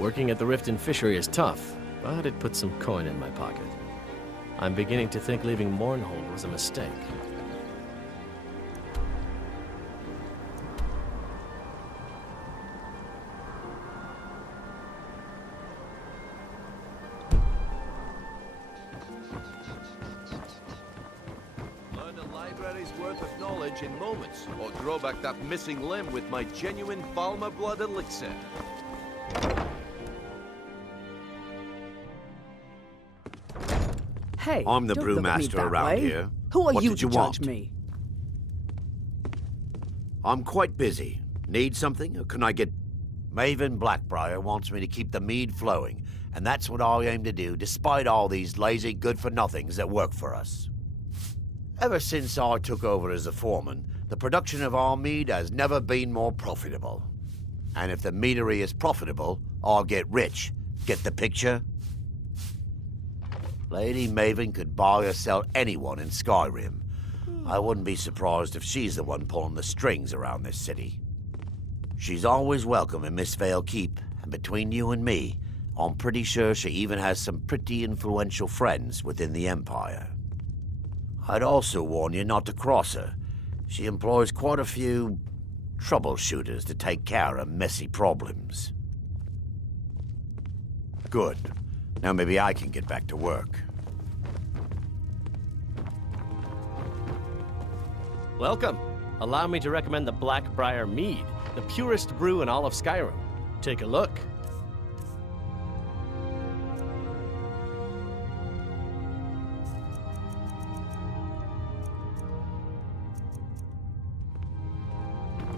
Working at the Riften Fishery is tough, but it puts some coin in my pocket. I'm beginning to think leaving Mournhold was a mistake. Learn a library's worth of knowledge in moments, or grow back that missing limb with my genuine Falmer blood elixir. Hey, I'm the don't look at me brewmaster that around way. here. Who are What you did to you judge want? me? I'm quite busy. Need something, or can I get... Maven Blackbriar wants me to keep the mead flowing, and that's what I aim to do, despite all these lazy good-for-nothings that work for us. Ever since I took over as a foreman, the production of our mead has never been more profitable. And if the meadery is profitable, I'll get rich. Get the picture? Lady Maven could buy or sell anyone in Skyrim. I wouldn't be surprised if she's the one pulling the strings around this city. She's always welcome in Mistveil Keep, and between you and me, I'm pretty sure she even has some pretty influential friends within the Empire. I'd also warn you not to cross her. She employs quite a few troubleshooters to take care of messy problems. Good. Now maybe I can get back to work. Welcome. Allow me to recommend the Blackbriar Mead, the purest brew in all of Skyrim. Take a look.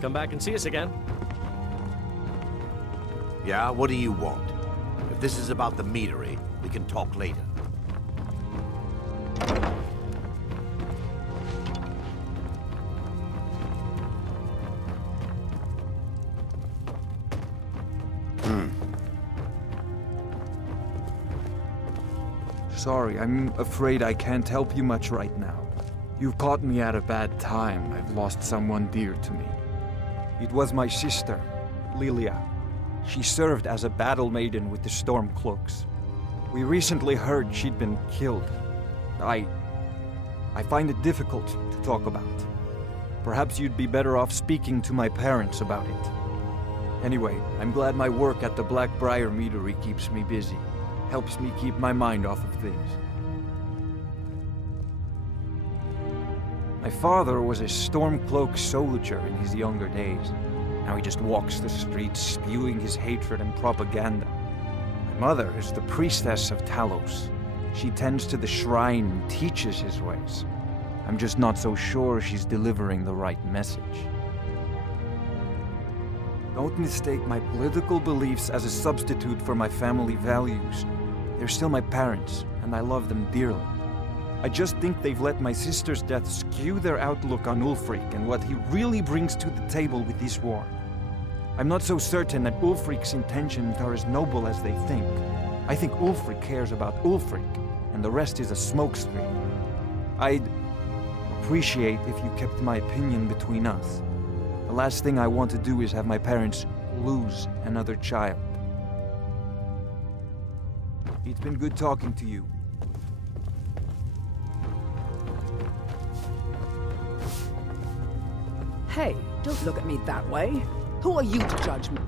Come back and see us again. Yeah, what do you want? If this is about the meadery, we can talk later. Sorry, I'm afraid I can't help you much right now. You've caught me at a bad time. I've lost someone dear to me. It was my sister, Lilia. She served as a battle maiden with the Stormcloaks. We recently heard she'd been killed. I find it difficult to talk about. Perhaps you'd be better off speaking to my parents about it. Anyway, I'm glad my work at the Blackbriar Meadery keeps me busy. Helps me keep my mind off of things. My father was a Stormcloak soldier in his younger days. Now he just walks the streets spewing his hatred and propaganda. My mother is the priestess of Talos. She tends to the shrine and teaches his ways. I'm just not so sure she's delivering the right message. Don't mistake my political beliefs as a substitute for my family values. They're still my parents, and I love them dearly. I just think they've let my sister's death skew their outlook on Ulfric and what he really brings to the table with this war. I'm not so certain that Ulfric's intentions are as noble as they think. I think Ulfric cares about Ulfric, and the rest is a smokescreen. I'd appreciate if you kept my opinion between us. The last thing I want to do is have my parents lose another child. It's been good talking to you. Hey, don't look at me that way. Who are you to judge me?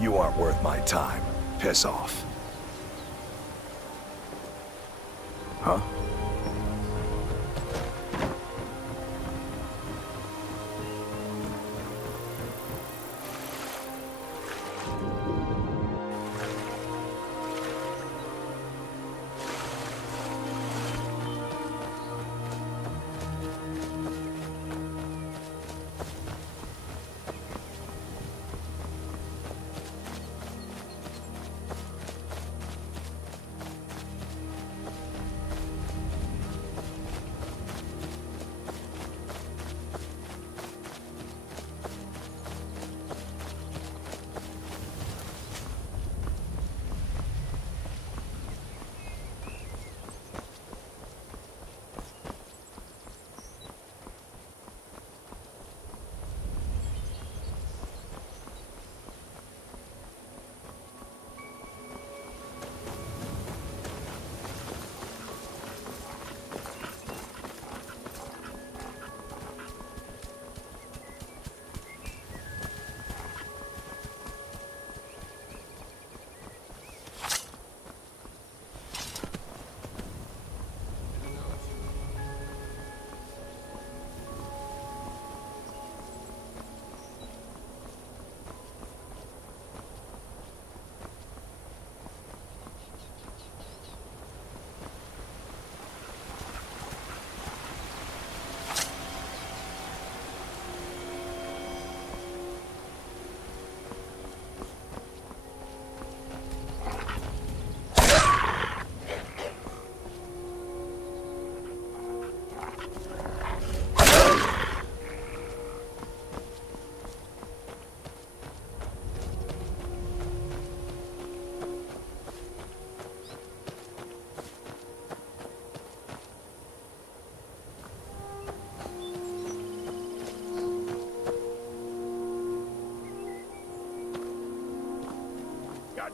You aren't worth my time. Piss off. Huh?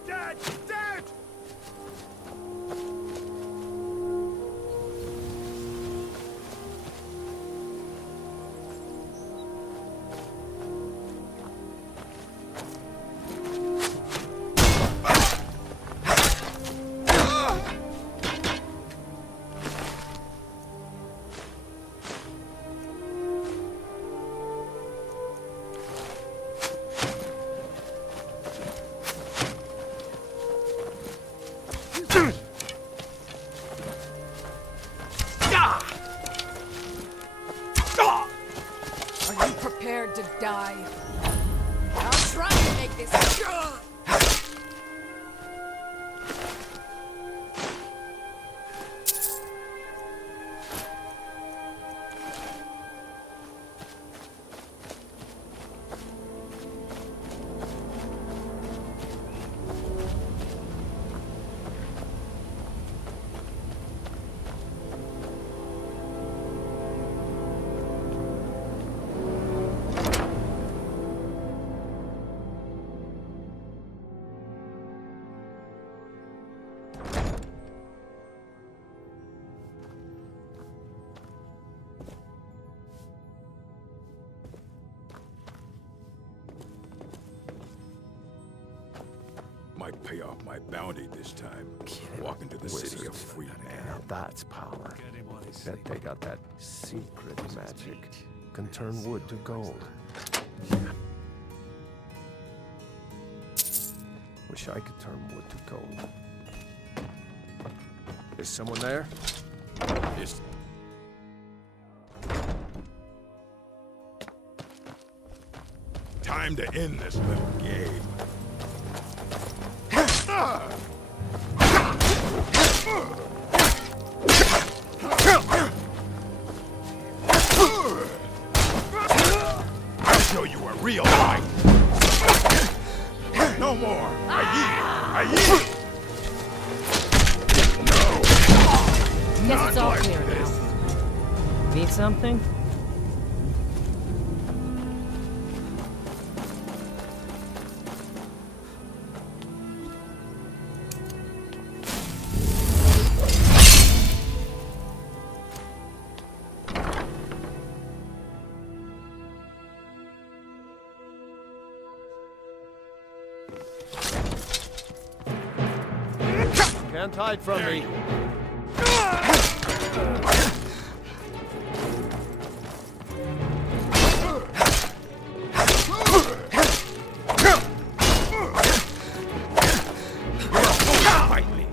dead! Dead! Are you prepared to die? I'll try to make this. Might pay off my bounty this time. Walk into the city of free man. Now that's power. Bet they got that secret magic. Can turn wood to gold. Wish I could turn wood to gold. Is someone there? This time to end this little game. I'll show you a real fight. No more. I yield. No. Guess it's all like clear this. now. Need something? Can't hide from me. Fight me.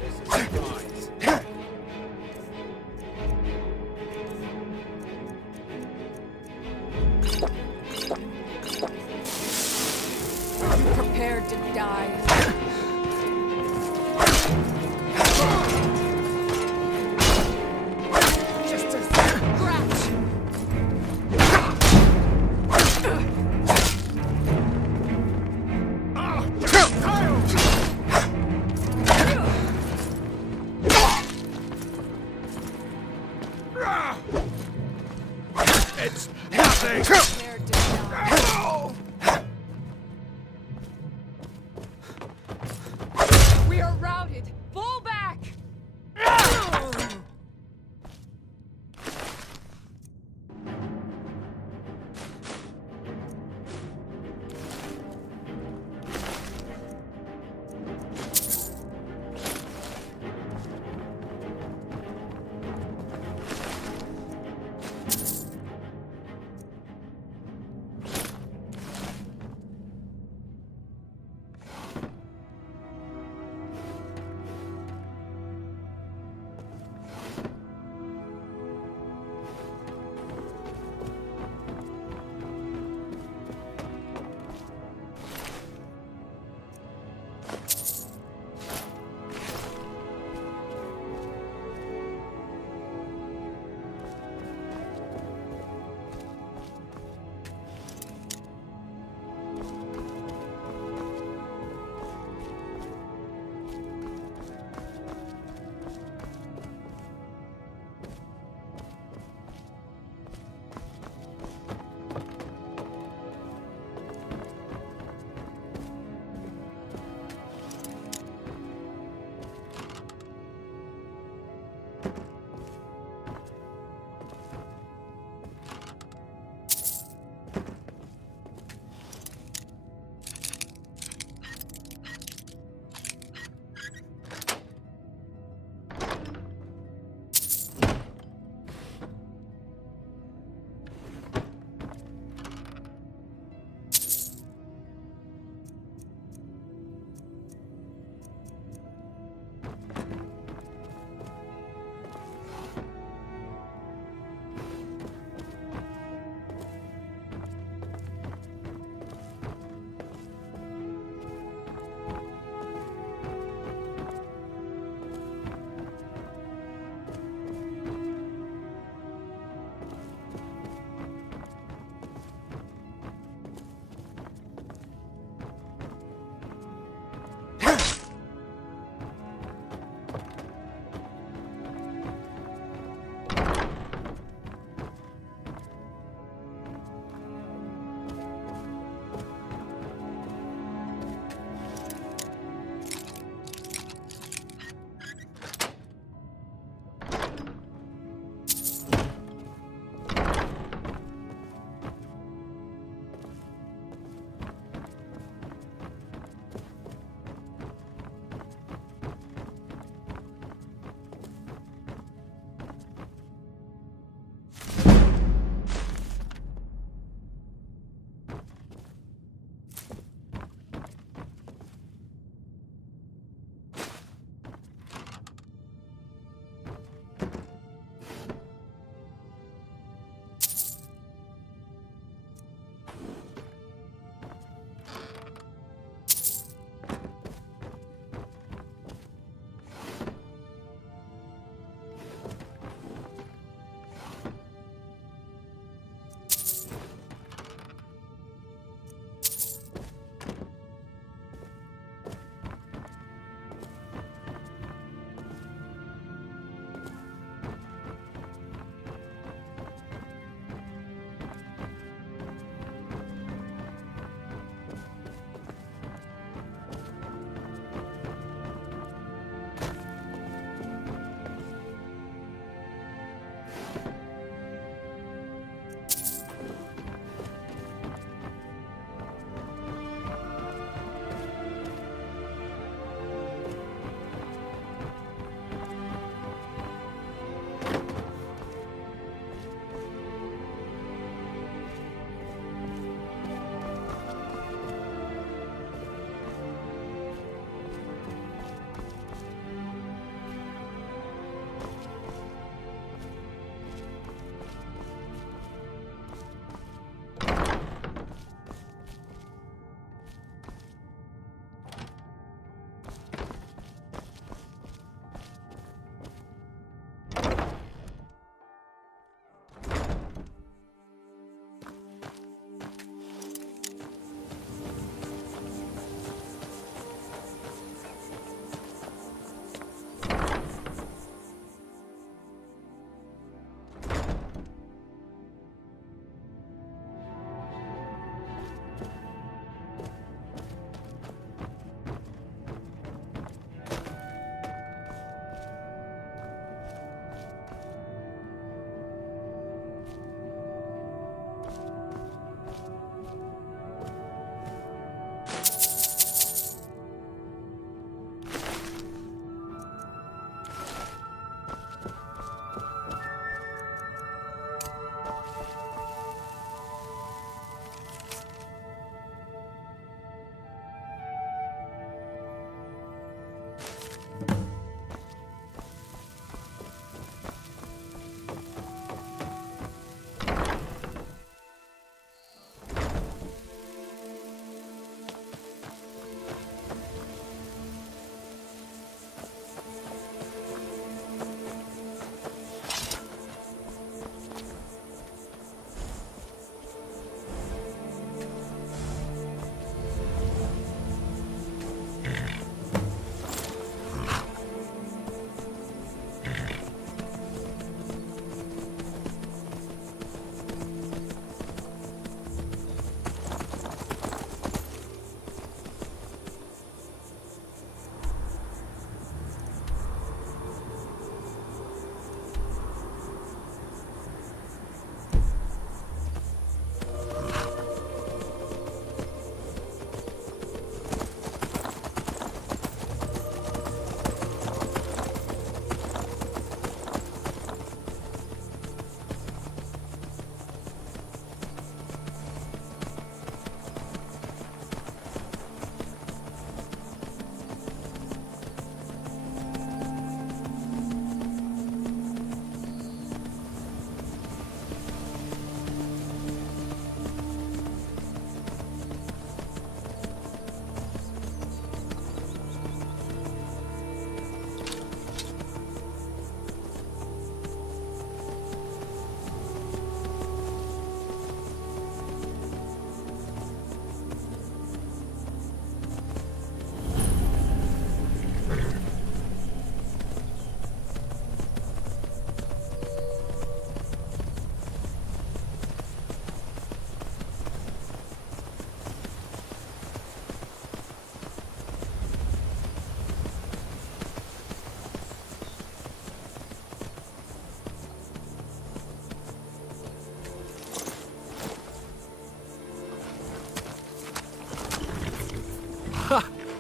Are you prepared to die?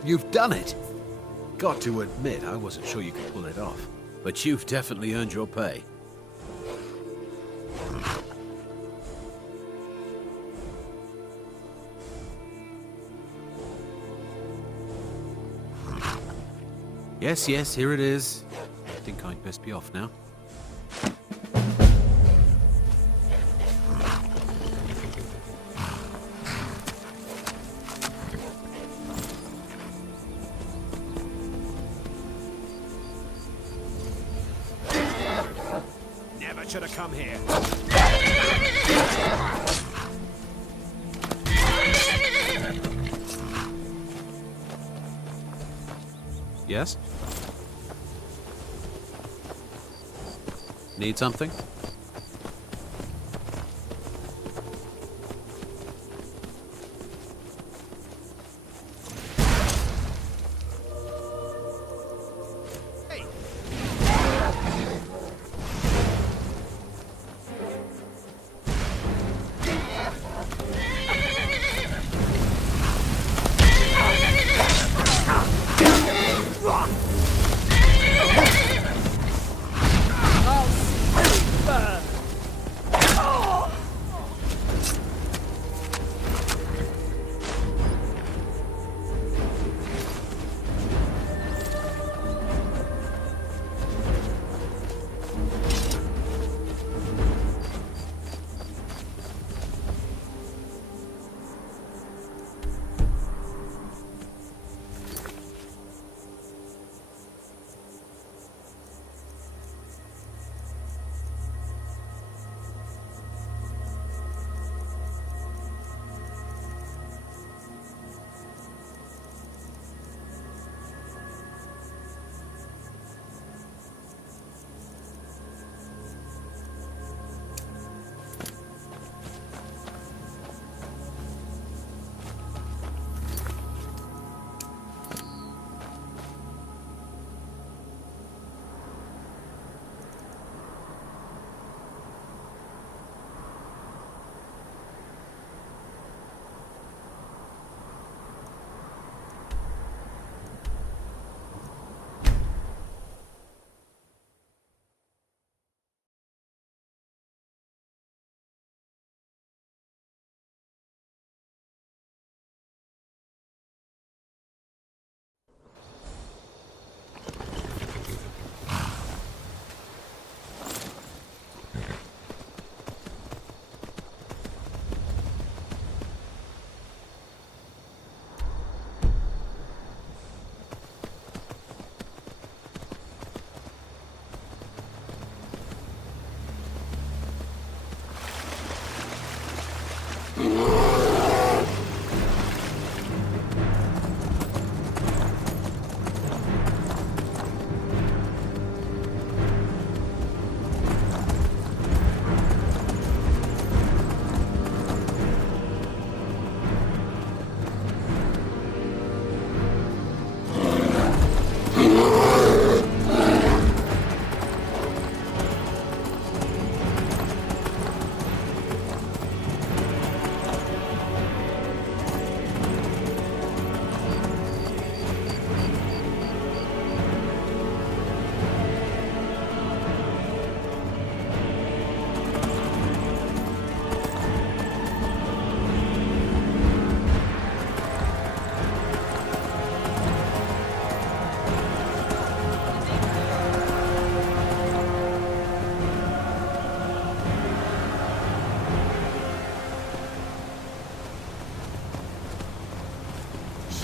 You've done it! Got to admit, I wasn't sure you could pull it off. But you've definitely earned your pay. Yes, here it is. I think I'd best be off now. Never should have come here. Yes? Need something?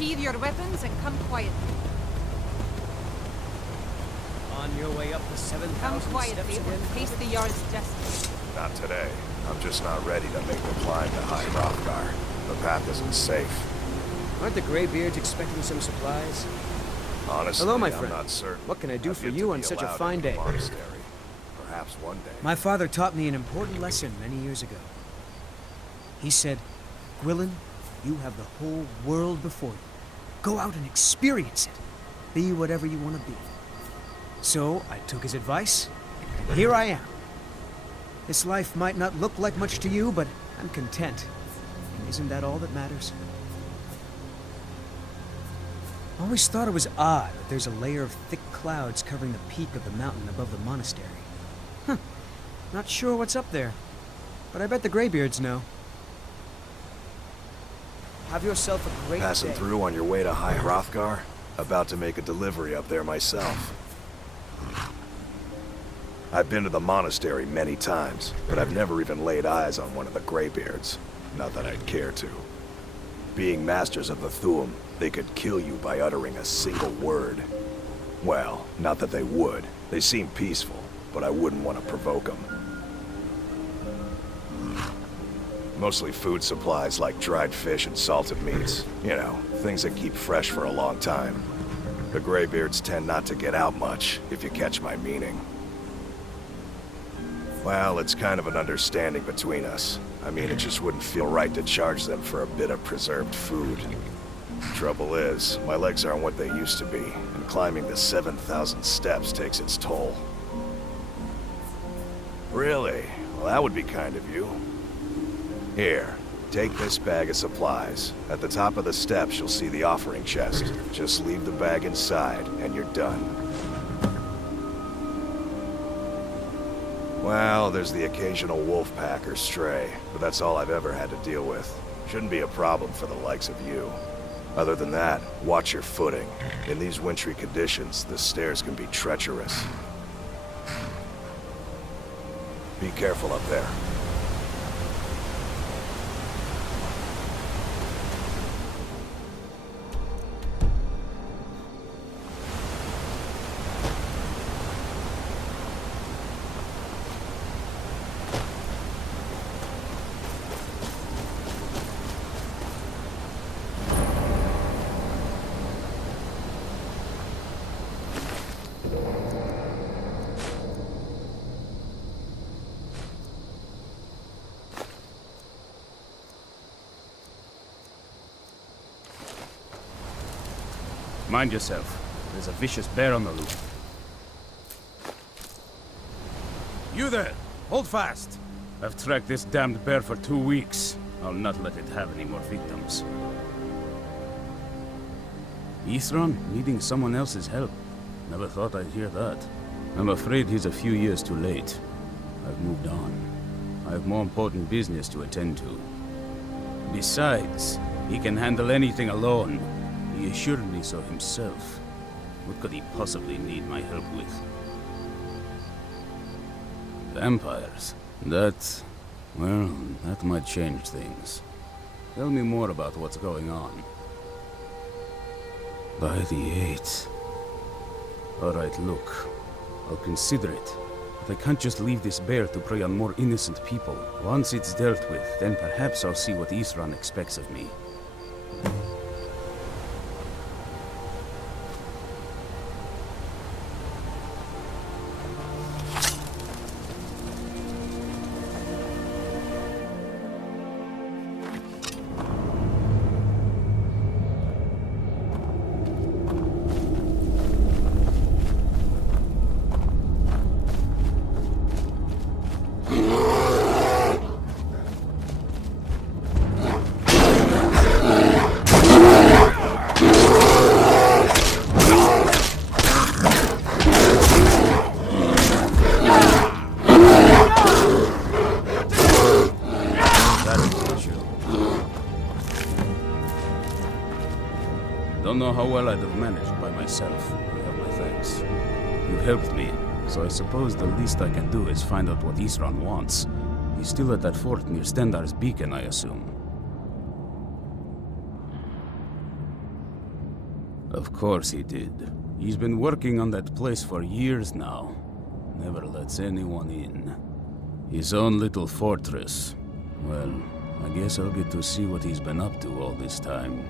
Sheathe your weapons and come quietly. On your way up the 7,000 Come quietly steps or again? face the Yard's destiny. Not today. I'm just not ready to make the climb to High Hrothgar. The path isn't safe. Aren't the Greybeards expecting some supplies? Honestly, Hello, my I'm friend. not certain. What can I do I've for yet you to on be such a allowed fine into the day? Monastery. Perhaps one day. My father taught me an important lesson many years ago. He said, Gwilyn, you have the whole world before you. Go out and experience it. Be whatever you want to be. So I took his advice, and here I am. This life might not look like much to you, but I'm content. And isn't that all that matters? Always thought it was odd that there's a layer of thick clouds covering the peak of the mountain above the monastery. Huh. Not sure what's up there, but I bet the Greybeards know. Have yourself a great Passing day. through on your way to High Hrothgar? About to make a delivery up there myself. I've been to the monastery many times, but I've never even laid eyes on one of the Greybeards. Not that I'd care to. Being masters of the Thu'um, they could kill you by uttering a single word. Well, not that they would. They seem peaceful, but I wouldn't want to provoke them. Mostly food supplies like dried fish and salted meats. You know, things that keep fresh for a long time. The Greybeards tend not to get out much, if you catch my meaning. Well, it's kind of an understanding between us. I mean, it just wouldn't feel right to charge them for a bit of preserved food. Trouble is, my legs aren't what they used to be, and climbing the 7,000 steps takes its toll. Really? Well, that would be kind of you. Here, take this bag of supplies. At the top of the steps, you'll see the offering chest. Just leave the bag inside, and you're done. Well, there's the occasional wolf pack or stray, but that's all I've ever had to deal with. Shouldn't be a problem for the likes of you. Other than that, watch your footing. In these wintry conditions, the stairs can be treacherous. Be careful up there. Mind yourself. There's a vicious bear on the loose. You there! Hold fast! I've tracked this damned bear for 2 weeks. I'll not let it have any more victims. Ithran needing someone else's help. Never thought I'd hear that. I'm afraid he's a few years too late. I've moved on. I have more important business to attend to. Besides, he can handle anything alone. He assured me so himself. What could he possibly need my help with? Vampires? Well, that might change things. Tell me more about what's going on. By the 8th. Alright, look. I'll consider it. But I can't just leave this bear to prey on more innocent people. Once it's dealt with, then perhaps I'll see what Ithran expects of me. Don't know how well I'd have managed by myself. You have my thanks. You've helped me, so I suppose the least I can do is find out what Ithran wants. He's still at that fort near Stendar's beacon, I assume. Of course he did. He's been working on that place for years now. Never lets anyone in. His own little fortress. Well, I guess I'll get to see what he's been up to all this time.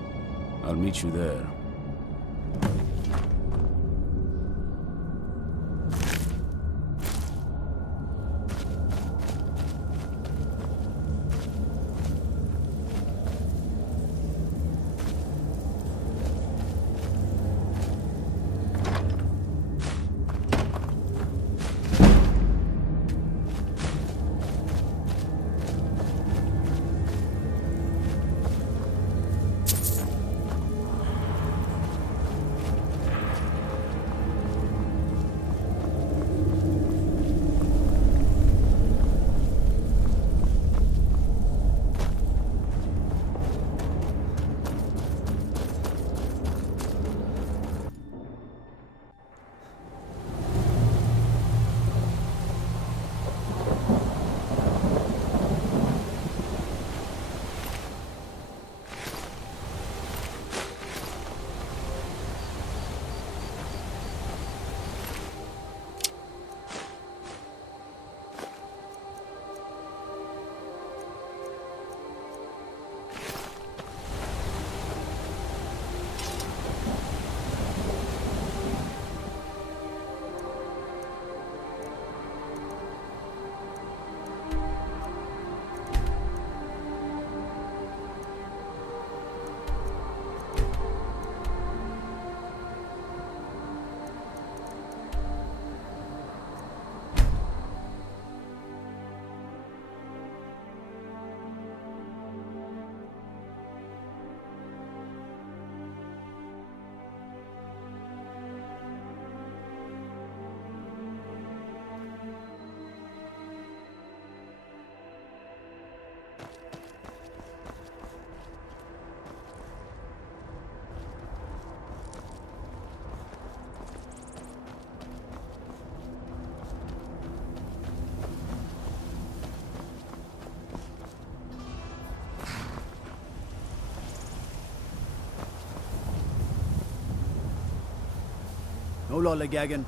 I'll meet you there. No lollygagging.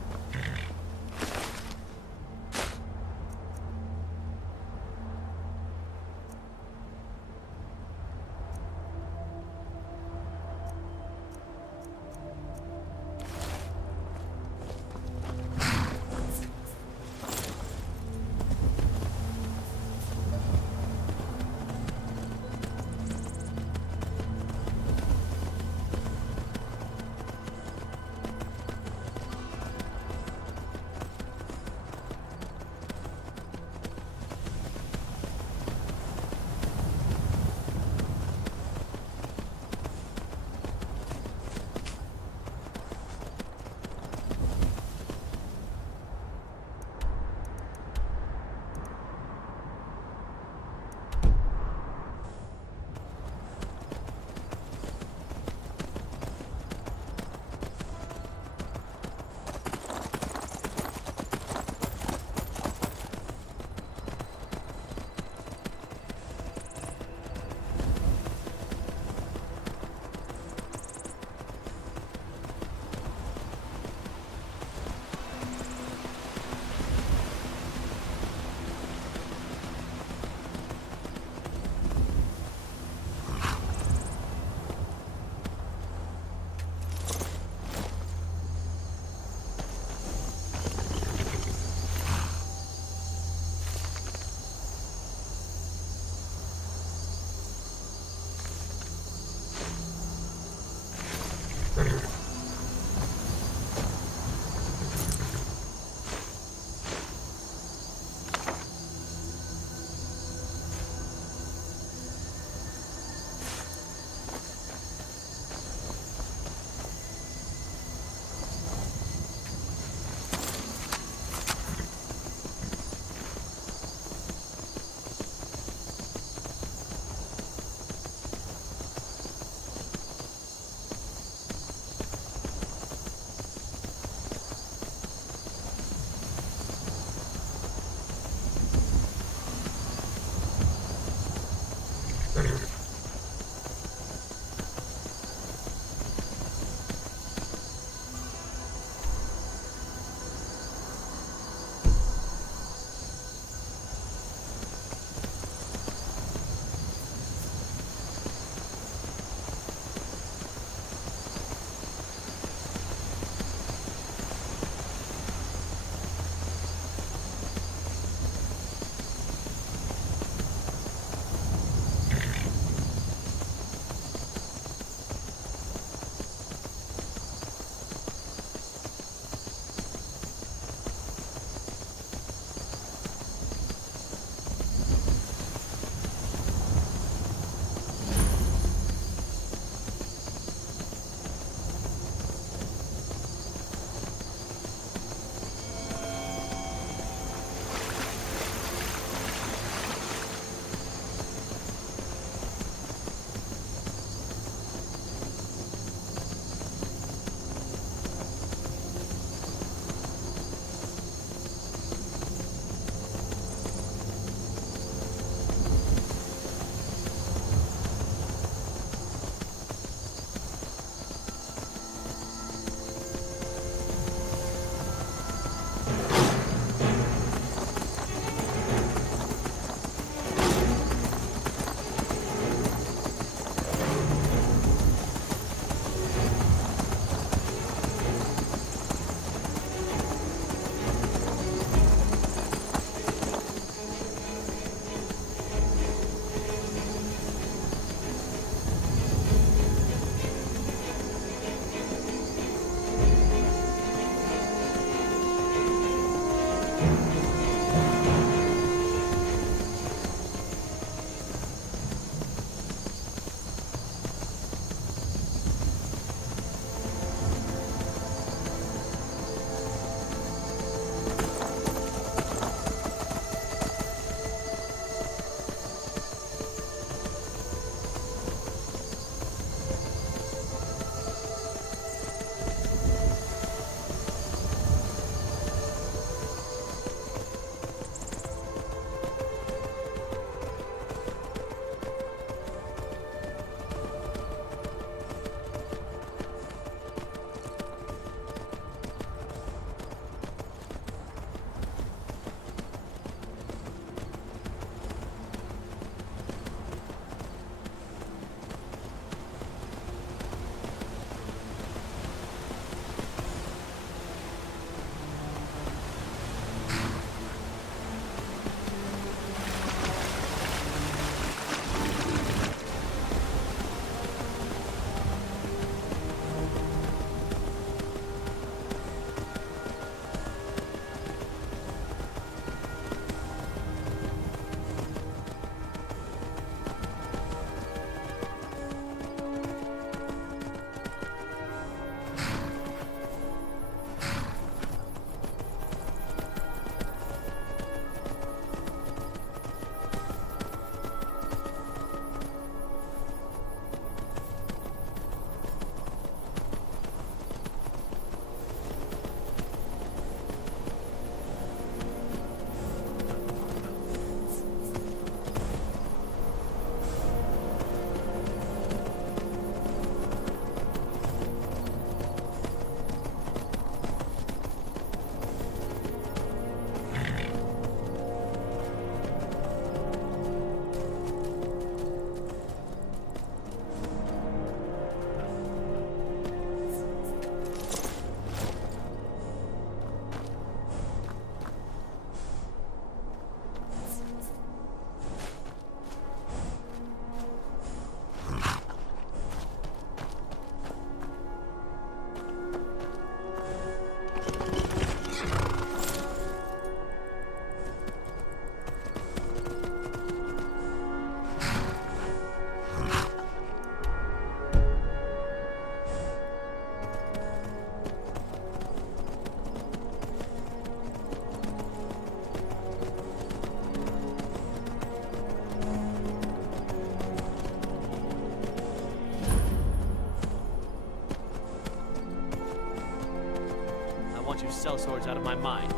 want you sellswords out of my mind.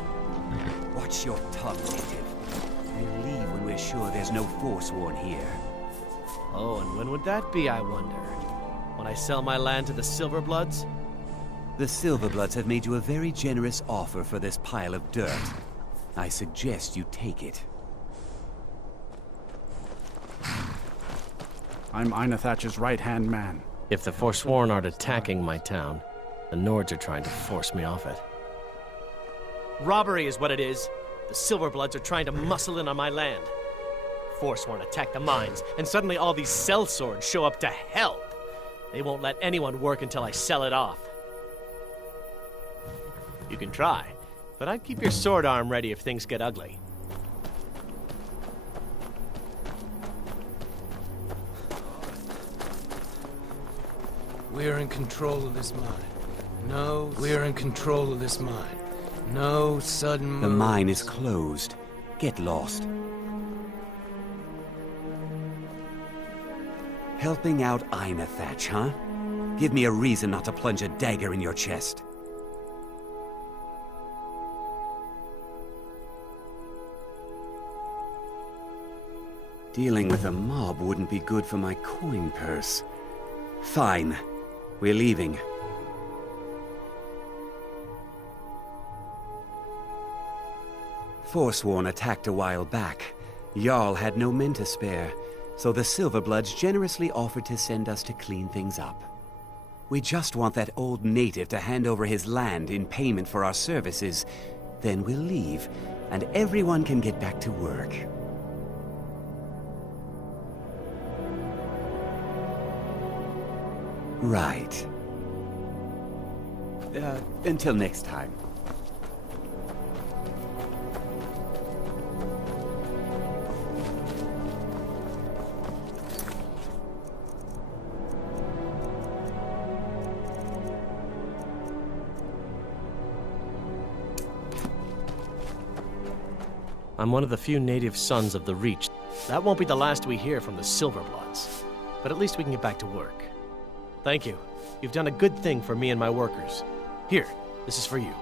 Watch your tongue, native. We'll leave when we're sure there's no Forsworn here. Oh, and when would that be, I wonder? When I sell my land to the Silverbloods? The Silverbloods have made you a very generous offer for this pile of dirt. I suggest you take it. I'm Einathatch's right-hand man. If the Forsworn aren't attacking my town, the Nords are trying to force me off it. Robbery is what it is. The Silverbloods are trying to muscle in on my land. Forsworn attack the mines, and suddenly all these sellswords show up to help. They won't let anyone work until I sell it off. You can try, but I'd keep your sword arm ready if things get ugly. We're in control of this mine. No, we're in control of this mine. No sudden moves. The mine is closed. Get lost. Helping out Einathatch, huh? Give me a reason not to plunge a dagger in your chest. Dealing with a mob wouldn't be good for my coin purse. Fine. We're leaving. Forsworn attacked a while back. Jarl had no men to spare, so the Silverbloods generously offered to send us to clean things up. We just want that old native to hand over his land in payment for our services. Then we'll leave, and everyone can get back to work. Right. Until next time. I'm one of the few native sons of the Reach. That won't be the last we hear from the Silverbloods. But at least we can get back to work. Thank you. You've done a good thing for me and my workers. Here, this is for you.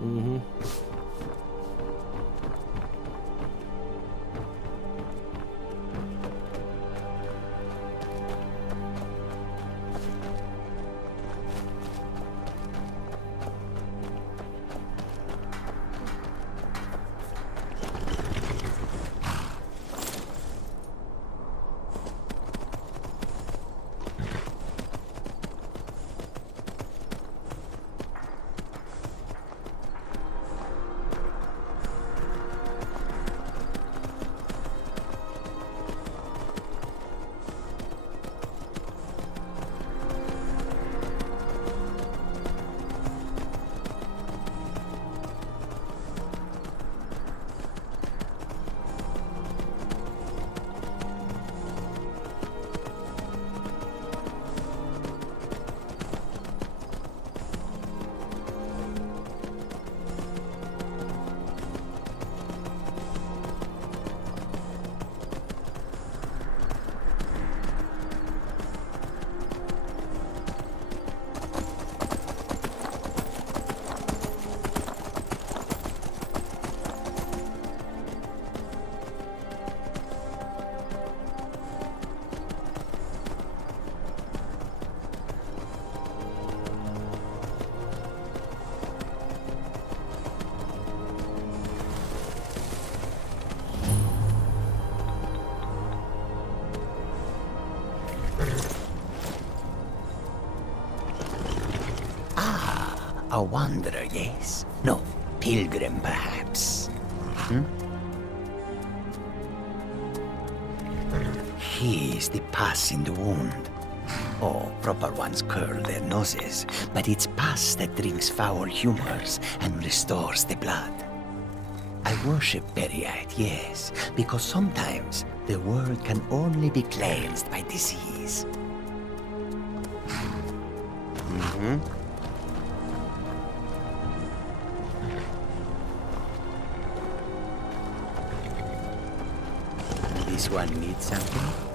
Mm-hmm. A wanderer, yes. No, pilgrim, perhaps. Hmm? He is the pus in the wound. Oh, proper ones curl their noses, but it's pus that drinks foul humors and restores the blood. I worship Beriite, yes, because sometimes the world can only be cleansed by disease. Mm-hmm. This one needs something?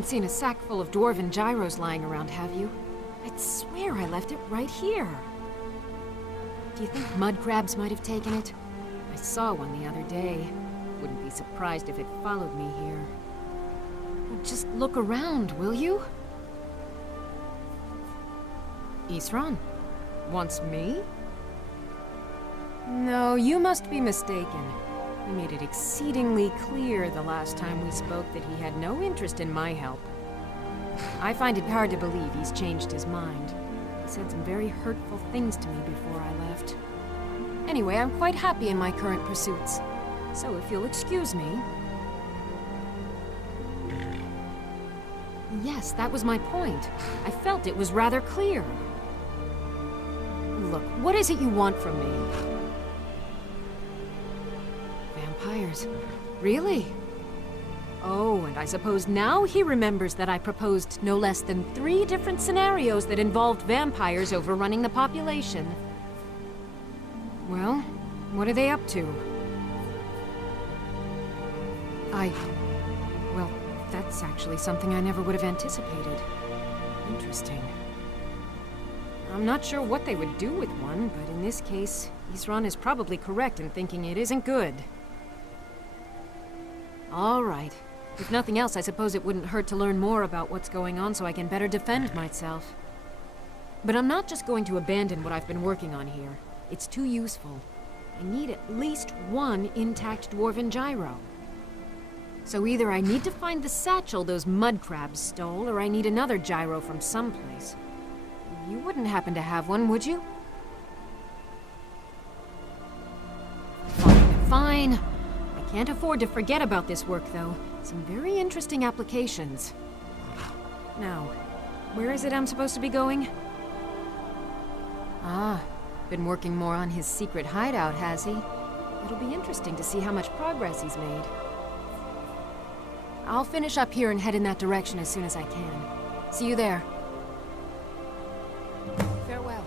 haven't seen a sack full of dwarven gyros lying around, have you? I'd swear I left it right here. Do you think mud crabs might have taken it? I saw one the other day. Wouldn't be surprised if it followed me here. Just look around, will you? Isran? Wants me? No, you must be mistaken. He made it exceedingly clear the last time we spoke that he had no interest in my help. I find it hard to believe he's changed his mind. He said some very hurtful things to me before I left. Anyway, I'm quite happy in my current pursuits. So if you'll excuse me... Yes, that was my point. I felt it was rather clear. Look, what is it you want from me? Vampires. Really? Oh, and I suppose now he remembers that I proposed no less than 3 different scenarios that involved vampires overrunning the population. Well, what are they up to? Well, that's actually something I never would have anticipated. Interesting. I'm not sure what they would do with one, but in this case, Isran is probably correct in thinking it isn't good. All right. If nothing else, I suppose it wouldn't hurt to learn more about what's going on so I can better defend myself. But I'm not just going to abandon what I've been working on here. It's too useful. I need at least 1 intact dwarven gyro. So either I need to find the satchel those mud crabs stole, or I need another gyro from someplace. You wouldn't happen to have one, would you? Fine. I can't afford to forget about this work, though. Some very interesting applications. Now, where is it I'm supposed to be going? Ah, been working more on his secret hideout, has he? It'll be interesting to see how much progress he's made. I'll finish up here and head in that direction as soon as I can. See you there. Farewell.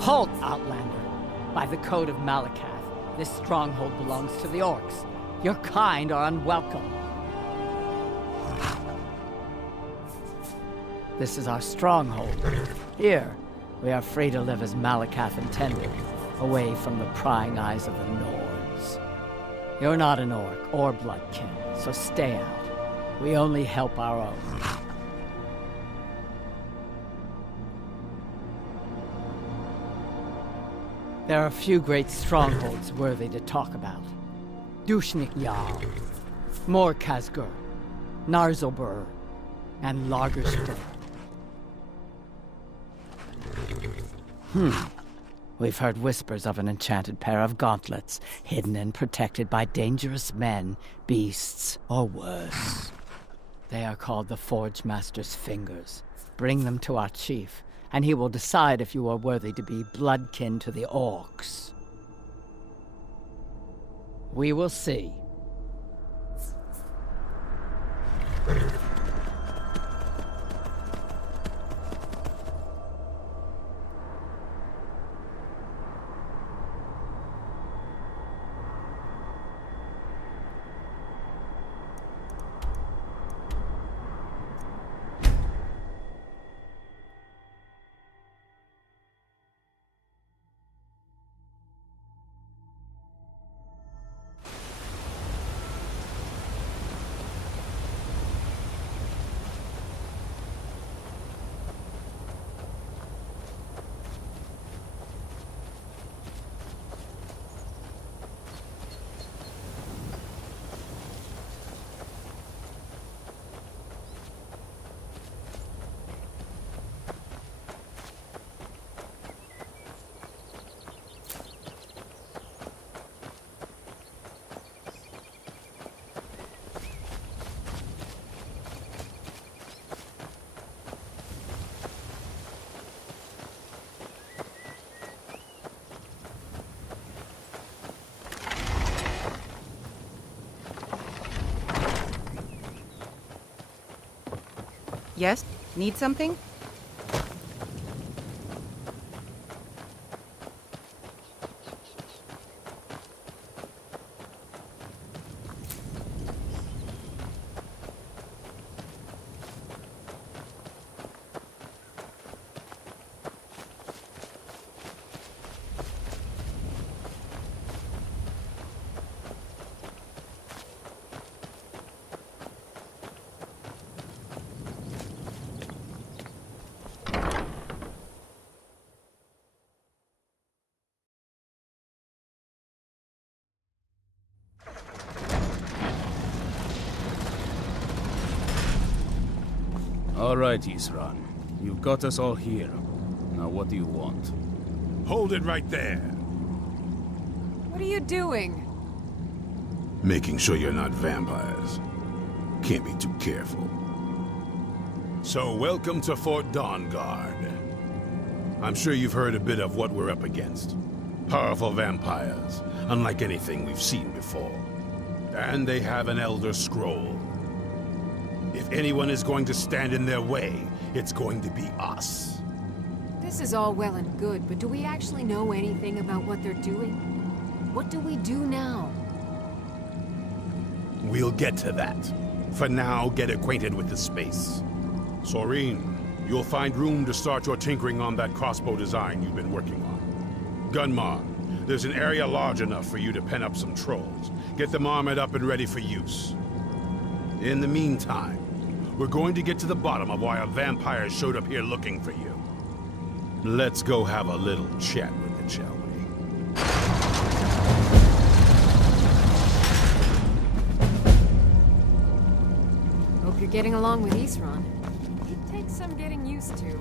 Halt, Outlander! By the code of Malakath, this stronghold belongs to the orcs. Your kind are unwelcome. This is our stronghold. Here, we are free to live as Malakath intended, away from the prying eyes of the Nords. You're not an orc or bloodkin, so stay out. We only help our own. There are a few great strongholds worthy to talk about. Dushnik Jarl, Morkazgur, Narzobur, and Lagerspur. We've heard whispers of an enchanted pair of gauntlets, hidden and protected by dangerous men, beasts, or worse. They are called the Forge Master's Fingers. Bring them to our chief, and he will decide if you are worthy to be bloodkin to the orcs. We will see. Yes? Need something? All right, Isran. You've got us all here. Now what do you want? Hold it right there. What are you doing? Making sure you're not vampires. Can't be too careful. So, welcome to Fort Dawnguard. I'm sure you've heard a bit of what we're up against. Powerful vampires, unlike anything we've seen before. And they have an Elder Scroll. If anyone is going to stand in their way, it's going to be us. This is all well and good, but do we actually know anything about what they're doing? What do we do now? We'll get to that. For now, get acquainted with the space. Soreen, you'll find room to start your tinkering on that crossbow design you've been working on. Gunmar, there's an area large enough for you to pen up some trolls. Get them armored up and ready for use. In the meantime, we're going to get to the bottom of why a vampire showed up here looking for you. Let's go have a little chat with it, shall we? Hope you're getting along with Isran. It takes some getting used to.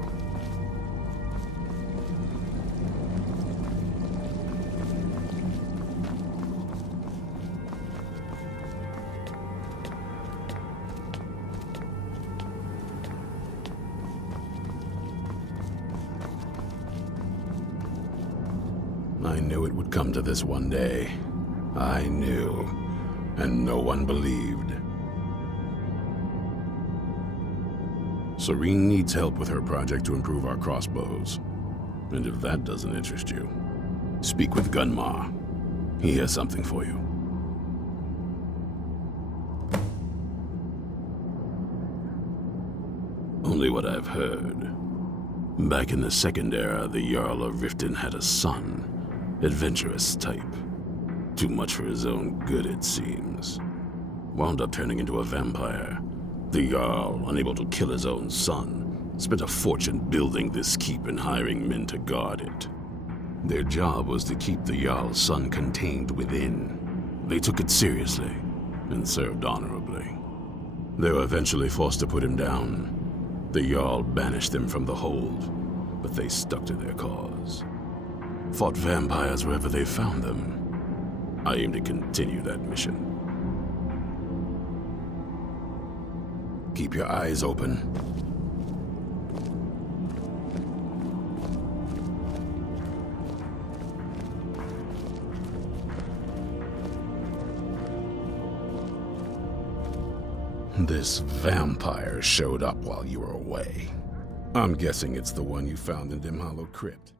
I knew it would come to this one day. I knew. And no one believed. Soreen needs help with her project to improve our crossbows. And if that doesn't interest you, speak with Gunmar. He has something for you. Only what I've heard. Back in the Second Era, the Jarl of Riften had a son. Adventurous type. Too much for his own good, it seems. Wound up turning into a vampire. The Jarl, unable to kill his own son, spent a fortune building this keep and hiring men to guard it. Their job was to keep the Jarl's son contained within. They took it seriously and served honorably. They were eventually forced to put him down. The Jarl banished them from the hold, but they stuck to their cause. Fought vampires wherever they found them. I aim to continue that mission. Keep your eyes open. This vampire showed up while you were away. I'm guessing it's the one you found in Dim Hollow Crypt.